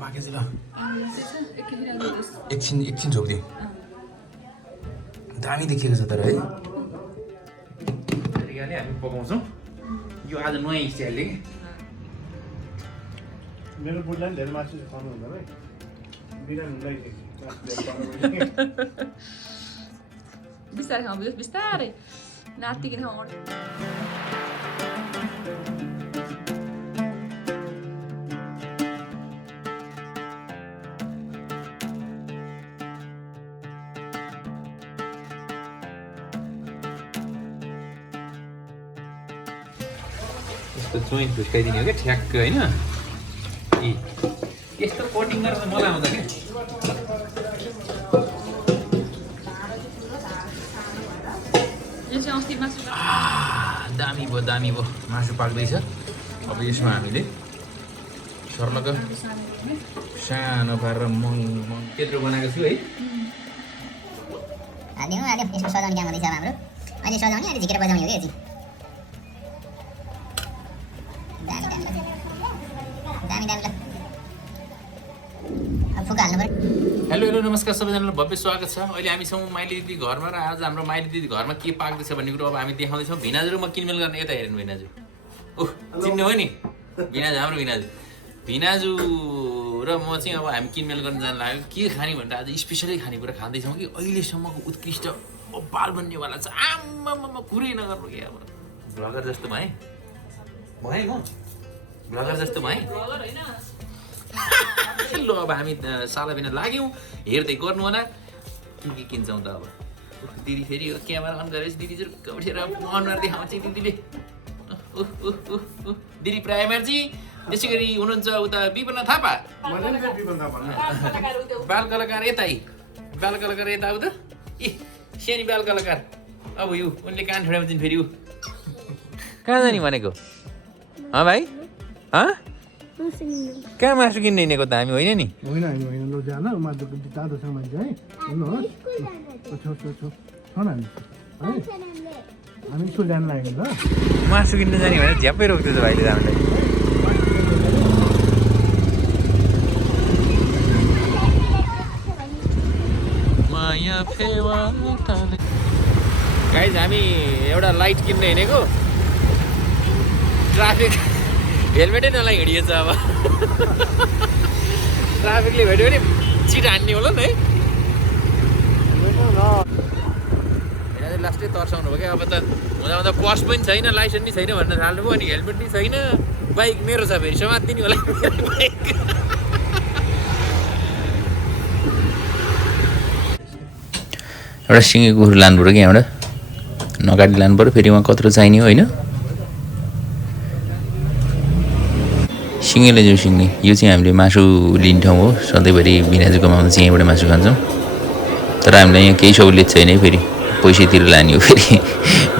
पाकेछ ल एकछिन छोप्दियो दामी देखिएको छ तर है तरिकाले हामी पकाउँछौँ यो आज नयाँ स्टाइलले मेरो बुढाले धेरै मासु खानु हुँदैन है बिरामीलाई बिस्तारै खाऊ बिस्तारै नातिकिन खाऊ यस्तो चोइन फुस्काइदिने हो क्या ठ्याक्क होइन यस्तो कोटिङ गरेर मलाई आउँछ क्या दामी भयो मासु पाक्दैछ अब यसमा हामीले सर्लक सानो पारेर मङ त्यत्रो बनाएको छु है यसमा सजाउने काम गर्दैछ हाम्रो अहिले सजाउने अहिले झिकेर बजाउने हो कि हेलो नमस्कार सबैजनालाई भव्य स्वागत छ अहिले हामी छौँ माइली दिदी घरमा र आज हाम्रो माइली दिदी घरमा के पाक्दैछ भन्ने कुरो अब हामी देखाउँदैछौँ भिनाजु र म किनमेल गर्ने यता हेर्नु भिनाजु ओह चिन्नु हो नि भिनाजु हाम्रो भिनाजु र म चाहिँ अब हामी किनमेल गर्न जानु लाग्यो के खाने भनेर आज स्पेसली खानेकुरा खाँदैछौँ कि अहिलेसम्मको उत्कृष्ट बाल बन्नेवाला छ आम्मामा कुरै नगर्नु कि अब भ्लगर जस्तो भएँ म भ्लगर जस्तो भएँ ल अब हामी साला बिना लाग्यौँ हेर्दै गर्नु होला के किन्छौँ त अब दिदी फेरि यो क्यामेरा अन गरेपछि दिदी चाहिँ उठेर अनुहार देखाउँछ दिदीले दिदी प्राइमरजी त्यसै गरी हुनुहुन्छ उता विपन्न थापा बाल कलाकार यता उता ए सानी बाल कलाकार अब यो उनले कान ठोडाउँछन् फेरि ऊ कहाँ जाने भनेको भाइ कहाँ मासु किन्ने हिँडेको त हामी होइन नि होइन ल जान तातोसँग मान्छे है हुनुहोस् हामी स्कुल जानु लाग्यो ल मासु किन्नु जाने भनेर झ्याप्पै रोक्दैछ भाइले हामीलाई गाइज हामी एउटा लाइट किन्न हिँडेको ट्राफिक हेलमेटै नलाइ हिँडिएछ अब ट्राफिकले भेट्यो भने चिट हान्ने होला नि है लास्टै तर्साउनु भयो क्या अब त हुँदा पर्स पनि छैन लाइसेन्स पनि छैन भनेर थाल्नुभयो अनि हेलमेट पनि छैन बाइक मेरो छ फेरि समात्दिने होला बाइक एउटा सिँगे कुखुरा लानु पऱ्यो कि यहाँबाट नकाटी लानु पऱ्यो फेरि उहाँ कत्रो चाहिने हो होइन सिँगेले जाउँ सिँगे यो चाहिँ हामीले मासु लिने ठाउँ हो सधैँभरि बिनाजुकोमा आउँदा चाहिँ यहीँबाट मासु खान्छौँ तर हामीलाई यहाँ केही सहुलियत छैन है फेरि पैसातिर लाने हो फेरि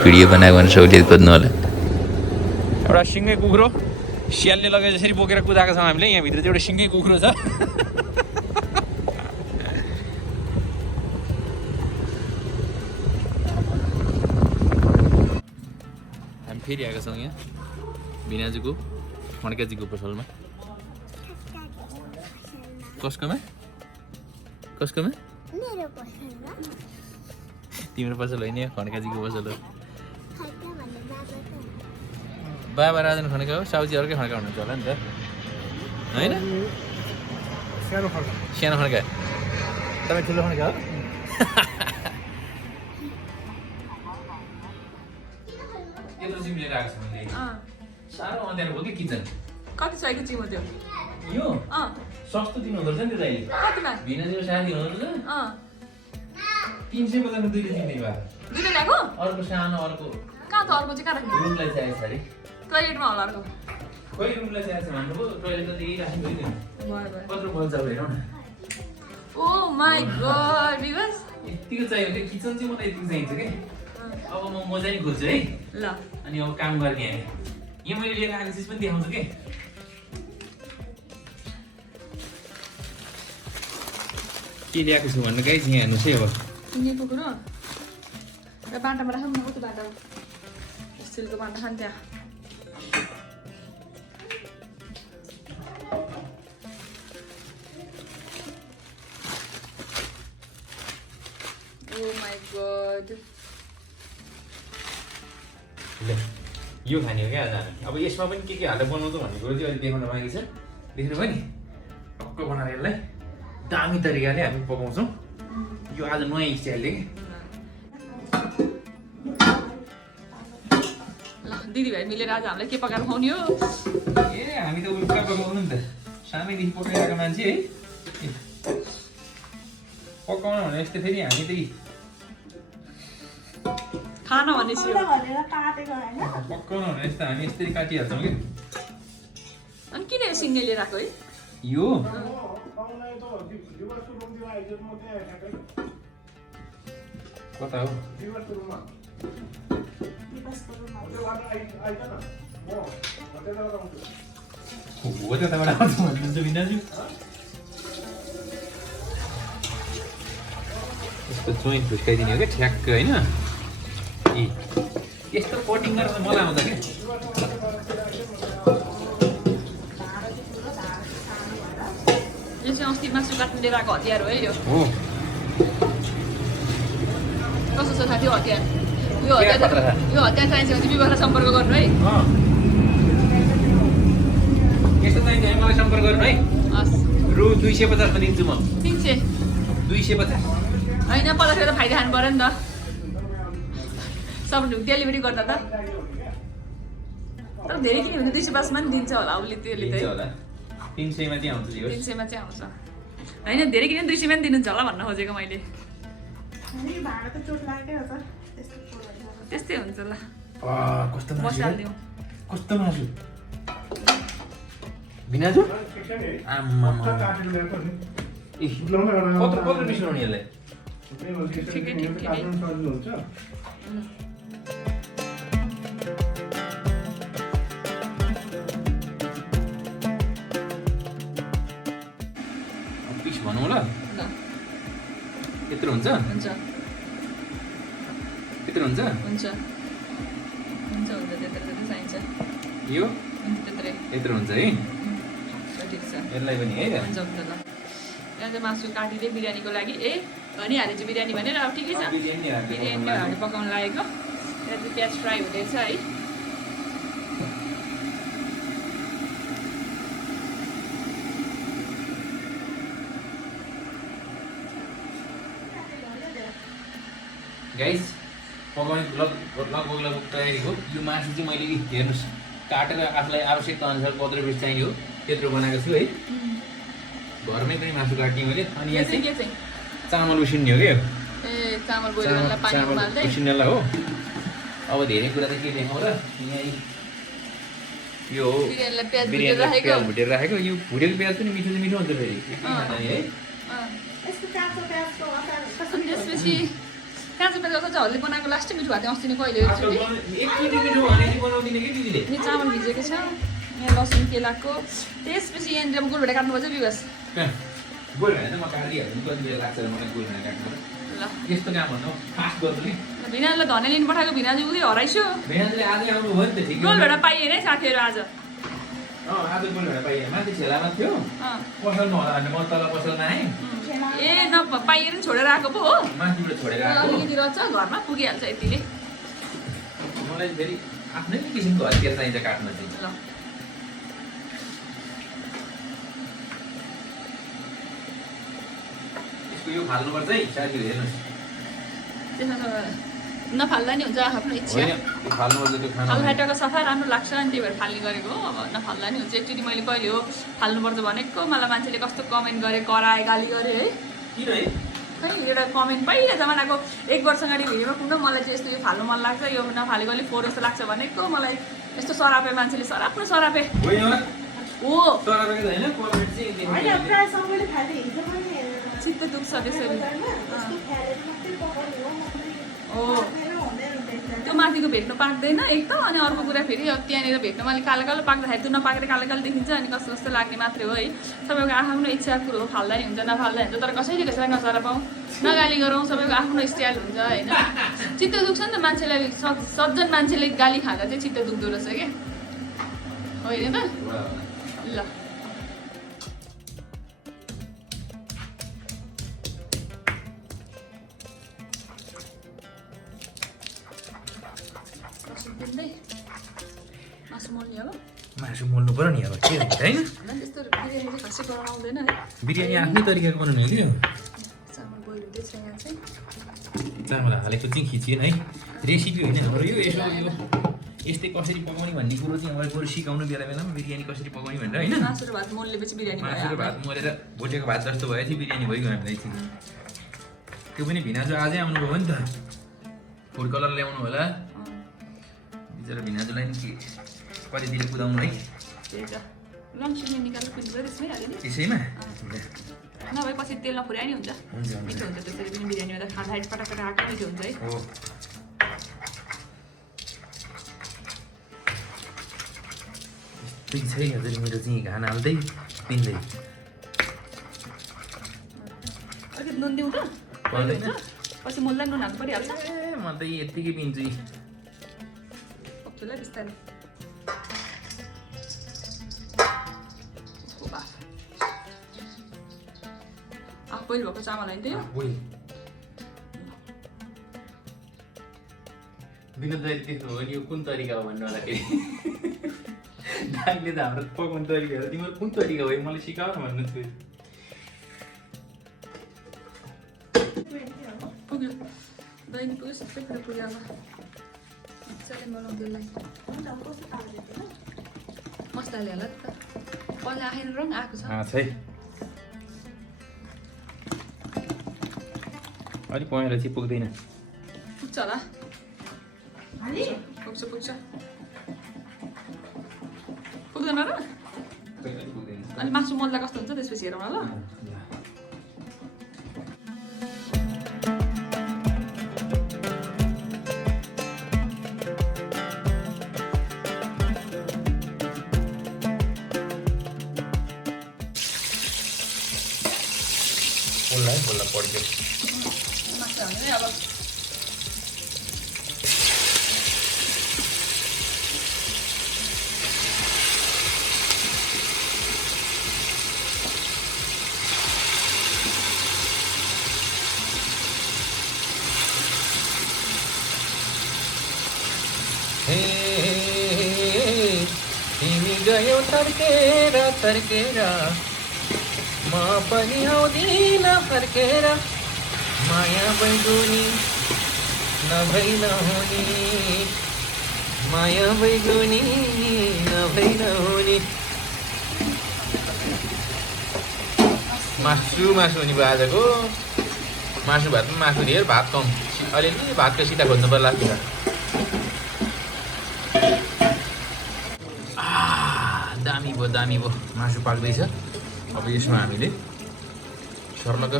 भिडियो बनाएको भने सहुलियत खोज्नु होला एउटा सिँगे कुखुरो स्यालले लगाए जसरी बोकेर कुदाएको छौँ हामीले यहाँभित्र चाहिँ एउटा सिँगे कुखुरो छ हामी फेरि आएका छौँ यहाँ बिनाजुको खड्काजीको पसलमा कसकोमा तिम्रो पसल होइन खड्काजीको पसल हो बाबा राजन खड्का हो साउजी अर्कै खड्का हुनुहुन्छ होला नि त होइन सानो खड्का तपाईँ ठुलो खड्का हो साह्रो अँध्यारो भयो कि किचन कति चाहिएको चिमो त्यो यो सस्तो दिनु हुँदो रहेछ नि त्यो अहिले कतिमा भिनाजुको साथी हुनुहुन्छ 350 को दुईले दिने भए दुईले ल्याएको अर्को सानो अर्को कहाँ त अर्को चाहिँ कहाँ राख्नु रुमलाई चाहिएको छ अरे टोयलेटमा होला अर्को खोइ रुमलाई चाहिएको छ भन्नुभयो टोयलेट त यही राख्नु भयो भयो कत्रो बल्छ हेरौँ न ओ माई गॉड बिकज यतिको चाहियो कि किचन चाहिँ मलाई यतिको चाहिन्छ कि अब म मजा नि खोज्छु है ल अनि अब काम गर्ने हामी यहाँ मैले लिएर आएको चिज पनि देखाउँछु कि के ल्याएको छु भन्नु गाइस यहाँ हेर्नुहोस् है अब सिँगे कुखुरो र बाटामा राखौँ न कति बाटा स्टिलको बाटा खान्छ गॉड ल यो खाने हो क्या आज हामी अब यसमा पनि के हालेर बनाउँछ भन्ने कुरो चाहिँ अहिले देखाउन बाँकी छ देख्नुभयो नि टक्क बनाएर यसलाई दामी तरिकाले हामी पकाउँछौँ यो आज नयाँ स्टाइलले कि ल दिदीभाइ मिलेर आज हामीलाई के पकाएर खुवाउने हो ए हामी त उल्टा पकाउनु नि त सानैदेखि पकाइरहेको मान्छे है पकाउन भने यस्तो फेरि हामी त खाना भनेपछि हो। पकाउन भने यस्तो हामी यसरी काटिहाल्छौँ कि अनि किन यो सिङ्गे लिएर आएको है यो कता हो हो त्यताबाट आउँछ भन्नुहुन्छ बिनाजु यस्तो जोइन्ट फुस्काइदिने हो क्या ठ्याक्क होइन ए यस्तो कटिङ गरेर मलाई आउँछ क्या यो चाहिँ अस्ति मासु काट्नु लिएर आएको हतियार हो है यो हो कस्तो छ साथी हतियार यो हतियार चाहिन्छ भने विवाहलाई सम्पर्क गर्नु है यस्तो चाहिन्छ भने मलाई सम्पर्क गर्नु है हस् रु 250 मा दिन्छु म 300 250 होइन पल्ट त फाइदा खानु पऱ्यो नि त सब डेलिभरी गर्दा त तर धेरै किन हुन्छ 250 मा नि दिन्छ होला उसले त्यसले दिन्छ त होला 300 मा चाहिँ आउँछ यो 300 मा चाहिँ आउँछ होइन धेरै किन 200 मा नि दिनुहुन्छ होला भन्न खोजेको मैले त्यस्तै हुन्छ ल कस्तो मसला मासु दिउँ कस्तो मासु बिनाजु आम्मा ए कत्रो पिस्नु नि यसलाई ठिकै ठिकै पिस भनौँ ल ल यत्रो हुन्छ हुन्छ यत्रो हुन्छ हुन्छ हुन्छ हुन्छ त्यत्रो चाहिन्छ यो त्यत्रै यत्रो हुन्छ है ठिक छ यसलाई पनि है हुन्छ हुन्छ ल यहाँ चाहिँ मासु काटिदिएँ बिरयानीको लागि ए भनिहालेछु बिरयानी भनेर अब ठिकै छ बिरयानी हालेर पकाउनु लागेको यहाँ चाहिँ प्याज फ्राई हुँदैछ है गाइस पकाउने लगभग तयारी हो यो मासु चाहिँ मैले हेर्नुहोस् काटेर आफूलाई आवश्यकता अनुसार कत्रो पिस चाहियो त्यत्रो बनाएको छु है घरमै पनि मासु काट्ने मैले अनि यहाँ चाहिँ चामल उसिन्ने हो क्या ए चामल बोइल गर्नलाई पानी उमाल्दै उसिन्नलाई हो अब धेरै कुरा त के देखाउँ र यहाँ यो हो बिरयानीलाई प्याज भुटेर बिरयानीलाई राखेको प्याज भुटेर राखेको यो भुटेको प्याज पनि मिठो चाहिँ मिठो हुन्छ फेरि है अनि त्यसपछि काँचो प्याज चाहिँ झल्ले बनाएको लास्टै मिठो भएको थियो अस्ति नै कहिले एकचोटि मिठो भनेपछि बनाउँदिनँ कि दिदीले यो चामल भिजेको छ यहाँ लसुन केलाको त्यसपछि यहाँनिर अब गोलभेडा काट्नुपर्छ विवास गोल भने त म काटिहाल्छु कति बेला लाग्छ मलाई गोल भने काट्नु ल यस्तो काम भन्नु फास्ट गर्नु नि भिनाजुलाई धनियाँ लिनु पठाएको भिनाजु उयो हराइसो भेनाजले आजै आउनुभयो नि त ठिक गोलभेडा पाइएन है साथीहरू आज आज गोल भने पाइएन माथि छेलामा थियो पसलमा होला भने म तल पसलमा आएँ ए न पाइएर नि छोडेर आएको पो हो माथिबाट छोडेर आएको अलिकति रहेछ घरमा पुगिहाल्छ यतिले मलाई फेरि आफ्नै किसिमको हतियार चाहिन्छ काट्न चाहिँ ल यसको यो फाल्नुपर्छ है साथीहरू हेर्नुहोस् त्यसमा नफाल्दा नि हुन्छ आफ्नो इच्छा होइन यो फाल्नुपर्छ त्यो खाना फाल्टाको सफा राम्रो लाग्छ अनि त्यही भएर फाल्ने गरेको हो अब नफाल्दा नि हुन्छ एकचोटि मैले कहिले हो फाल्नुपर्छ भनेको मलाई मान्छेले कस्तो कमेन्ट गरे कराए गाली गरे है किन है खै एउटा कमेन्ट पहिला जमानाको 1 वर्ष अगाडि भिडियोमा कुन मलाई चाहिँ यस्तो यो फाल्नु मन लाग्छ यो नफालेको अलिक फोहोर जस्तो लाग्छ भनेको मलाई यस्तो सरापे मान्छेले सराप्नु सरापे होइन हो सरापेको होइन कमेन्ट चाहिँ चित्त दुख्छ त्यसरी हो त्यो माथिको भेट्नु पाक्दैन एक त अनि अर्को कुरा फेरि अब त्यहाँनिर भेट्नु मैले कालो कालो पाक्दाखेरि त्यो नपाकेर कालो कालो देखिन्छ अनि कस्तो कस्तो लाग्ने मात्रै हो है सबैको आफ्नो इच्छा कुरो हो फाल्दा नि हुन्छ नफाल्दा हुन्छ तर कसैले कसैलाई नसरापाउँ नगाली गरौँ सबैको आफ्नो स्टाइल हुन्छ होइन चित्त दुख्छ नि त मान्छेलाई सज्जन मान्छेले गाली खाँदा चाहिँ चित्त दुख्दो रहेछ क्या होइन त ल गर्नु पर्यो नि अब के हुन्छ होइन त्यस्तो बिरयानी चाहिँ खासै बनाउनु आउँदैन है बिरयानी आफ्नै तरिकाको बनाउनु हो कि चामल बोइल हुँदैछ यहाँ चाहिँ चामल हालेको चाहिँ खिचिएन है रेसिपी होइन हाम्रो यो यसो यो यस्तै कसरी पकाउने भन्ने कुरो चाहिँ अब बरु सिकाउनु बेला बेलामा बिरयानी कसरी पकाउने भनेर होइन मासु र भात मोलेपछि बिरयानी भयो मासु र भात मोलेर भुटेको भात जस्तो भयो चाहिँ बिरयानी भइगयो हामीलाई चाहिँ त्यो पनि भिनाजु आजै आउनुभयो नि त फुड कलर ल्याउनु होला बिचरा भिनाजुलाई नि कतितिर कुदाउनु है त्यही त लन्च निकालेर पिन्नु भयो त्यसमै हाल्यो नि त्यसैमा नभए पछि तेल नफुर्याए नि हुन्छ मिठो हुन्छ त्यसरी पनि बिरयानीमा त खाँदाखेरि फटाफट आएको मिठो हुन्छ है हो पिन्छै हजुर मेरो चाहिँ घान हाल्दै पिन्दै अलिकति नुन दिउँ त पर्दैन पछि मोल्दा नुन हाल्नु परिहाल्छ ए म त यत्तिकै पिन्छु पक्चुलाई बिस्तारै बोइल भएको चामल होइन त्यो विनोद दाइले देख्नु हो नि यो कुन तरिका हो भन्नु होला फेरि दाइले त हाम्रो पकाउने तरिका हो तिम्रो कुन तरिका हो मलाई सिकाऊ न भन्नु थियो पुग्यो दैनिक पुग्यो सबै कुरा पुग्यो अब मजाले बनाउँ त्यसलाई मसलाले होला नि त पहिला आएन रङ आएको छ है अलिक पहेँलो चाहिँ पुग्दैन पुग्छ होला पुग्छ पुग्छ पुग्दैन र अनि मासु मोल्दा कस्तो हुन्छ त्यसपछि हेरौँ न ल बोल्ला पड्क्यो मासु हाल्ने अब तिमी गयौ थर्केर थर्केर म पनि आउँदिन फर्केर माया बैगुनी नभई नहुने माया बैगुनी नभई नहुने मासु हुने भयो आजको मासु भातमा मासु धेरै भात कम अलिअलि भातको सिधा खोज्नु पर्ला थियो दामी भयो मासु पाक्दैछ अब यसमा हामीले सर्लक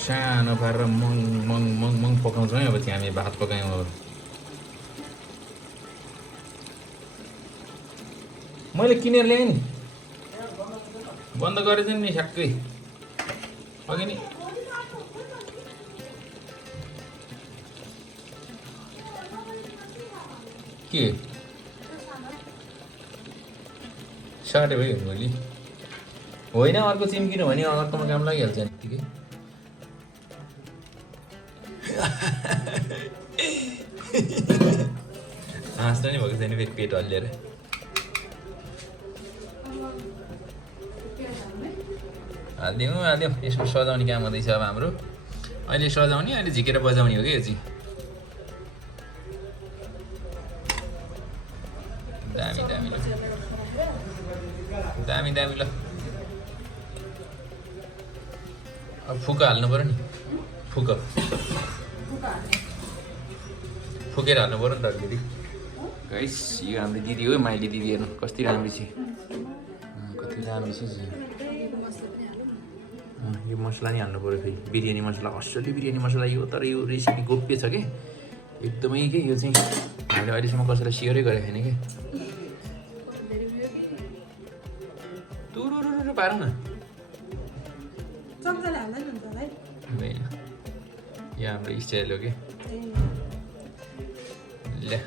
सानो पारेर मङ पकाउँछौँ है अब चाहिँ हामी भात पकायौँ अब मैले किनेर ल्याएँ नि बन्द गरेछ नि ठ्याक्कै अघि नि के साटे भयो भोलि होइन अर्को चिम्किनु भने अर्कोमा काम लागिहाल्छ यत्तिकै हाँस्नु नि भएको छैन फेरि पेट हल्लिएर हालिदिउँ यसमा सजाउने काम हुँदैछ अब हाम्रो अहिले सजाउने अहिले झिकेर बजाउने हो कि यो चाहिँ दामी ल अब फुका हाल्नु पऱ्यो नि फुकेर हाल्नु पऱ्यो नि त अलिकति गाइस यो हाम्रो दिदी हो माइली दिदी हेर्नु कति राम्रो छ यो मसला नि हाल्नु पऱ्यो फेरि बिरयानी मसला असली बिरयानी मसला यो तर यो रेसिपी गोप्य छ कि एकदमै के यो चाहिँ हामीले अहिलेसम्म कसैलाई सेयरै गरेको छैन कि तुरु पारौँ न होइन यो हाम्रो स्टाइल हो कि ल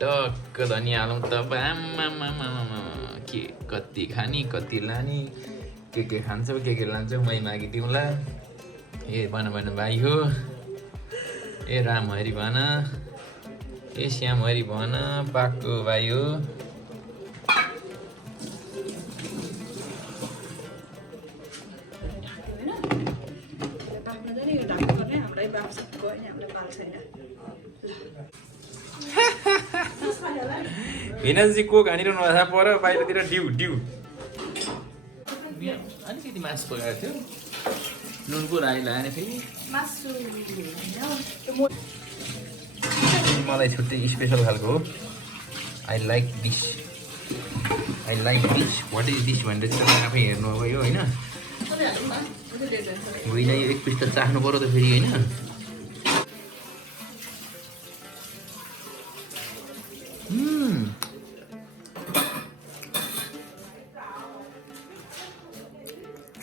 टक्क धनियाँ हालौँ त आम्मामा के कति खाने कति लाने के खान्छौ के लान्छौ मै मागिदिउँला ए भन भाइ हो ए रामहरि भन ए श्यामहरि भन पाको भाइ हो आउँछ गएन हामीले पाल छैन भिनाजी कोक हानिरहनु भएको छ पर बाहिरतिर ड्यु अलिकति मासु पकाएको थियो नुनको राई लगाएन फेरि मलाई छुट्टै स्पेसल खालको हो I like this what is this भनेर चाहिँ तपाईँ आफै हेर्नु अब यो होइन होइन यो एक पिस त चाख्नु पऱ्यो त फेरि होइन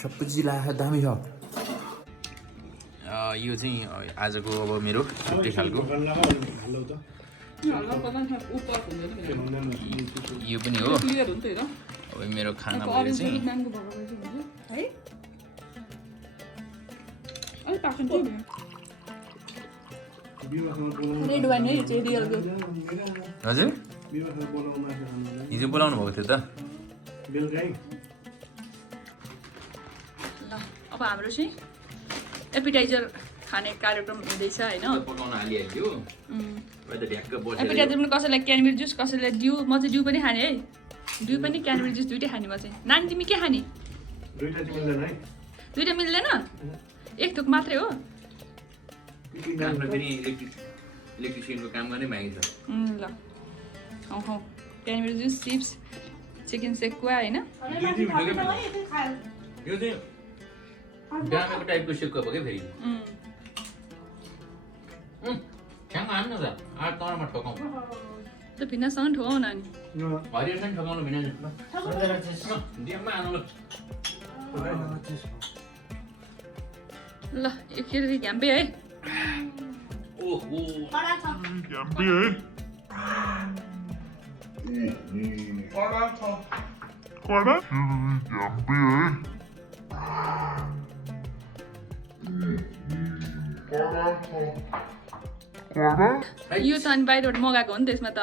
सबै चिज लाग्यो दामी छ यो चाहिँ आजको अब मेरो छुट्टै खालको यो पनि हो अब मेरो खाना भयो चाहिँ हजुर हिजो बोलाउनु भएको थियो त अब हाम्रो चाहिँ एपिटाइजर खाने कार्यक्रम हुँदैछ होइन एपिटाइजर पनि कसैलाई क्यानबेरी जुस कसैलाई ड्यु म चाहिँ ड्यु पनि खाने है ड्यु पनि क्यानबेरी जुस दुइटै खाने म चाहिँ नानी तिमी के खाने दुइटा मिल्दैन एक थोक मात्रै हो इलेक्ट्रिसियनको काम गर्ने मागिन्छ ल खाउँ cranberry juice chips chicken sekuwa होइन यो चाहिँ डामेको टाइपको सेकुवा भयो क्या फेरि ठ्याङ्ग हाल्नु न त आठ तरमा ठोकाउँ त्यो भिन्नासँग ठोकाउ न नि हरिहरूसँग ठोकाउनु भिन्न डिएममा हाल्नु ल यो केटी घ्याम्पे है ओहो यो त अनि बाहिरबाट मगाएको हो नि त्यसमा त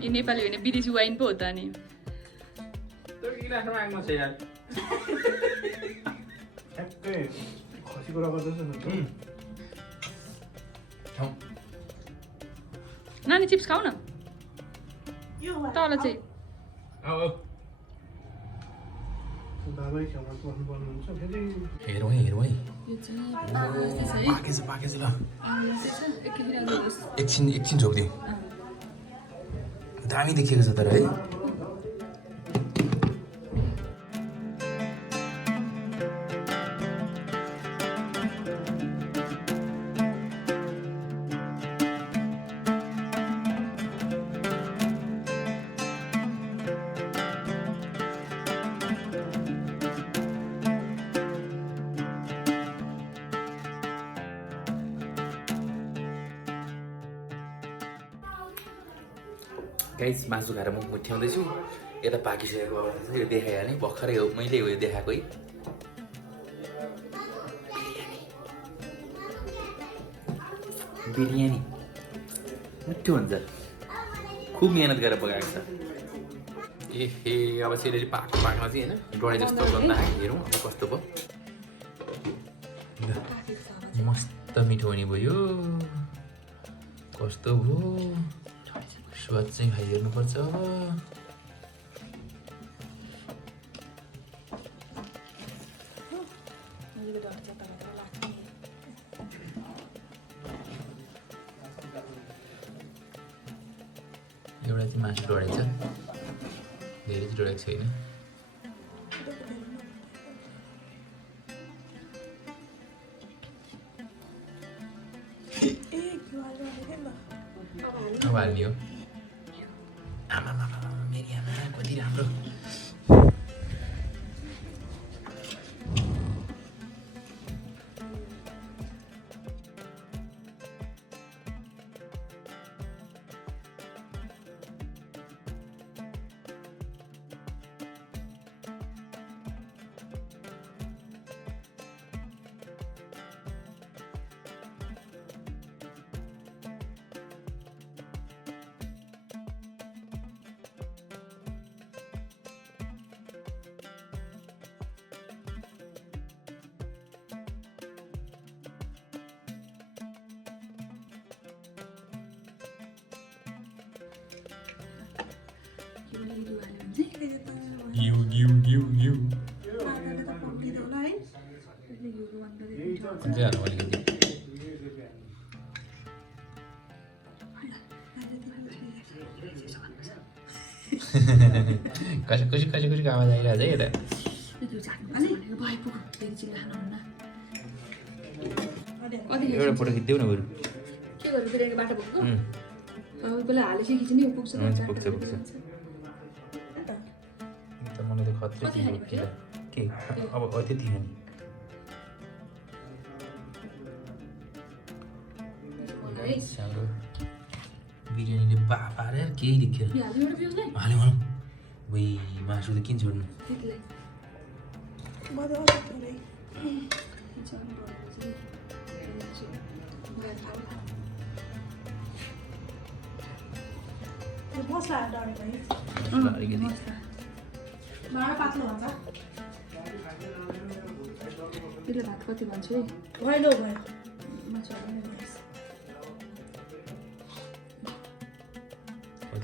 यो नेपाली होइन विदेशी वाइन पो हो त अनि ठ्याक्कै खसीको रगत जस्तो नानी चिप्स खाऊ न तल चाहिँ बाबै छेउमा बस्नुपर्ने हुन्छ फेरि हेरौँ है यो चाहिँ पाकेछ ल एकछिन छोपिदिउँ दामी देखिएको छ तर है गाइस मासु खाएर म मुठ्याउँदैछु यता पाकिसकेको अवस्था छ यो देखाइहालेँ भर्खरै हो मैले हो यो देखाएको है बिरयानी मिठो हुन्छ खुब मेहनत गरेर पकाएको छ ए अब सेलेरी पाक्न चाहिँ होइन डढाइ जस्तो गन्दा हेरौँ अब कस्तो भयो मस्त मिठो हुने भयो कस्तो भयो स्वाद चाहिँ खाइहेर्नुपर्छ अब एउटा चाहिँ मासु डढाइछ धेरै चाहिँ डढाएको छैन अब हाल्ने हो आमा मेरी आमा कति राम्रो कसैको आवाज आइरहेको छ है यता एउटा फोटो खिच्देऊ न बरु के गर्नु बिराको बाटो बोक्नु पहिला हालेपछि खिच्ने पुग्छ पुग्छ त मलाई त खतरै चिज हो के अब त्यति हो नि हाम्रो बिरयानीले पारे केही देख्यो हाल्यो भनौँ वही मासु त किन छोड्नु त्यसले भात कति भन्छु है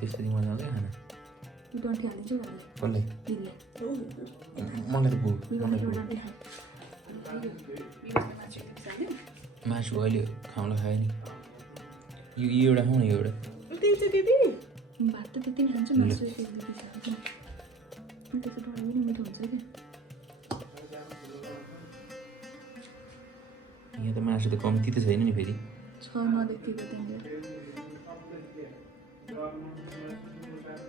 त्यसरी मजा आउँछ खाना डन्ठी हालिदिन्छु कसले मलाई मासु अहिले खाउँला खायो नि यो एउटा खाउँ न यो एउटा भात त त्यति नै खान्छु मासु मिठो हुन्छ क्या यहाँ त मासु त कम्ती त छैन नि फेरि छ नदेखिको त्यहाँनिर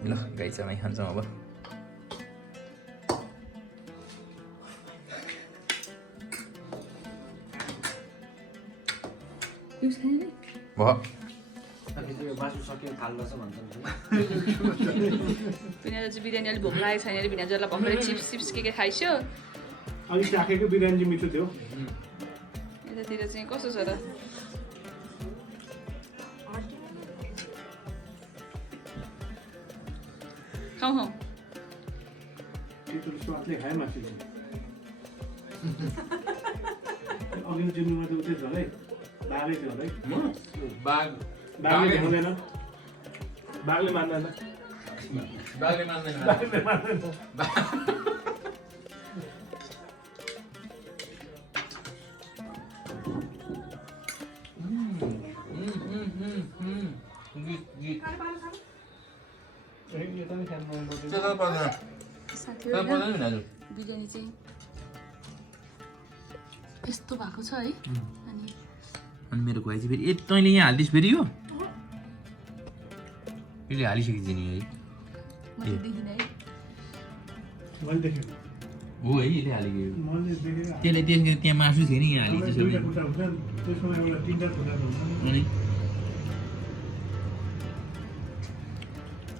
ल गाई चामै खान्छौँ अब भिनाजु चाहिँ बिरयानी अलिक भोक लागेको छैन अरे भिनाजुलाई भर्खरै चिप्स के खाइस्यो अलिक राखेको बिरयानी चाहिँ मिठो थियो यतातिर चाहिँ कस्तो छ त खाउँ स्वादले खायो मासु अघि चिन्नुमा त उतै छ है बाघै थियो है बाघले भ्याउँदैन बाघले मान्दैन बिरयानी चाहिँ यस्तो भएको छ है अनि मेरो खुवाइ चाहिँ फेरि तैँले यहाँ हालिदिस् फेरि यो यसले हालिसकेको नि है हो है यसले हालेको त्यसले त्यसको त्यहाँ मासु थियो नि यहाँ हालिदिन्छ अनि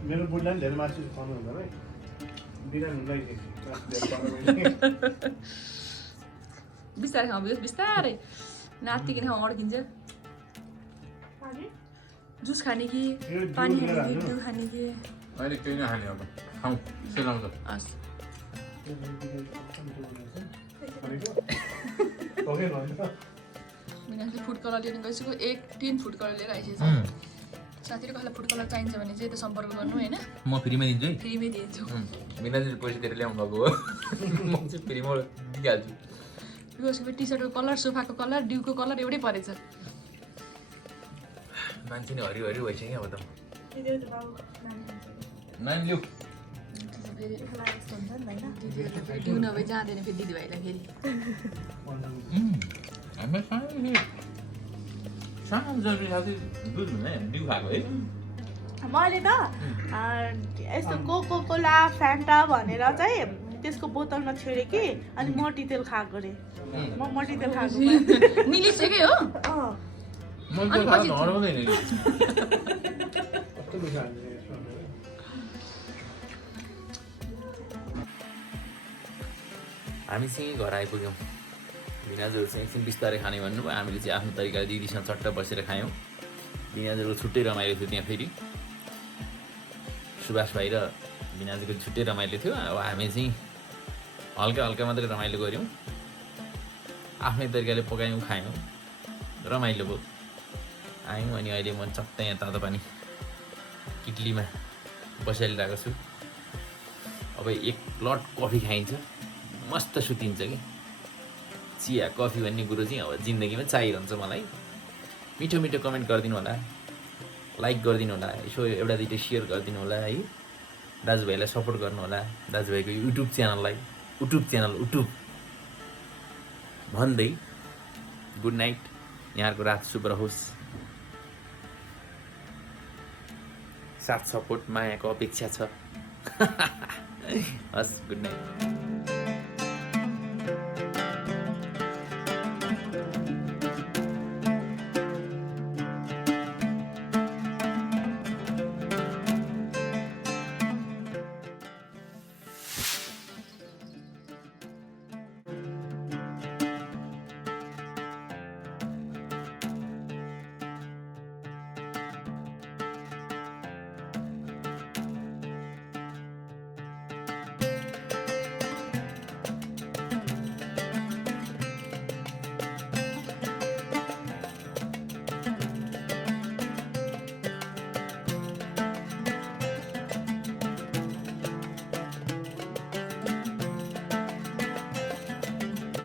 मेरो बुढीलाई धेरै मासु खुवाउनु हुँदैन है बिरयानी बिस्तारै खाउँ बिस्तारै नातिकन खाउँ अड्किन्छ जुस खाने कि पानी खाने कि दुध खाने कि अहिले केही नखाने अब खाउँ सेलाउँछ हस् मैले फुड कलर लिनु गइसक्यो 1 टिन फुड कलर लिएर आइसकेको छ साथीहरु कसलाई फुड कलर चाहिन्छ भने चाहिँ त्यो सम्पर्क गर्नु हैन म फ्रीमा दिन्छु है फ्रीमै दिन्छु बिनाले पैसा दिएर ल्याउनु भएको हो म चाहिँ फ्रीमा दिइहाल्छु बिकजको टी-सर्टको कलर सोफाको कलर डिउको कलर एउटै परेछ मान्छे नि हरियो भइसक्यो अब त नानी लिऊ डिउ नभए जाँदैन फेरि दिदीभाइलाई फेरि मैले त यस्तो कोको कोला फ्यान्टा भनेर चाहिँ त्यसको बोतलमा छेडेँ कि अनि मटी तेल खाएको रे म मटी तेल खाएको मिलिसक्यो हो हामी चाहिँ घर आइपुग्यौँ भिनाजुहरू चाहिँ एकछिन बिस्तारै खाने भन्नुभयो हामीले चाहिँ आफ्नो तरिकाले दिदीसँग चट्ट बसेर खायौँ भिनाजुको छुट्टै रमाइलो थियो त्यहाँ फेरि सुभाष भाइ र भिनाजुको छुट्टै रमाइलो थियो अब हामी चाहिँ हल्का हल्का मात्रै रमाइलो गऱ्यौँ आफ्नै तरिकाले पकायौँ खायौँ रमाइलो भयो आयौँ अनि अहिले म चट्टै यहाँ तातो पानी किटलीमा बसालिरहेको छु अब एक लट कफी खाइन्छ मस्त सुतिन्छ कि चिया कफी भन्ने कुरो चाहिँ अब जिन्दगीमा चाहिरहन्छ मलाई मिठो मिठो कमेन्ट गरिदिनु होला लाइक गरिदिनु होला यसो एउटा दुइटा सेयर गरिदिनु होला है दाजुभाइलाई सपोर्ट गर्नु होला दाजुभाइको युट्युब च्यानल भन्दै गुड नाइट यहाँको रात शुभ रहोस् साथ सपोर्ट मायाको अपेक्षा छ हस् गुड नाइट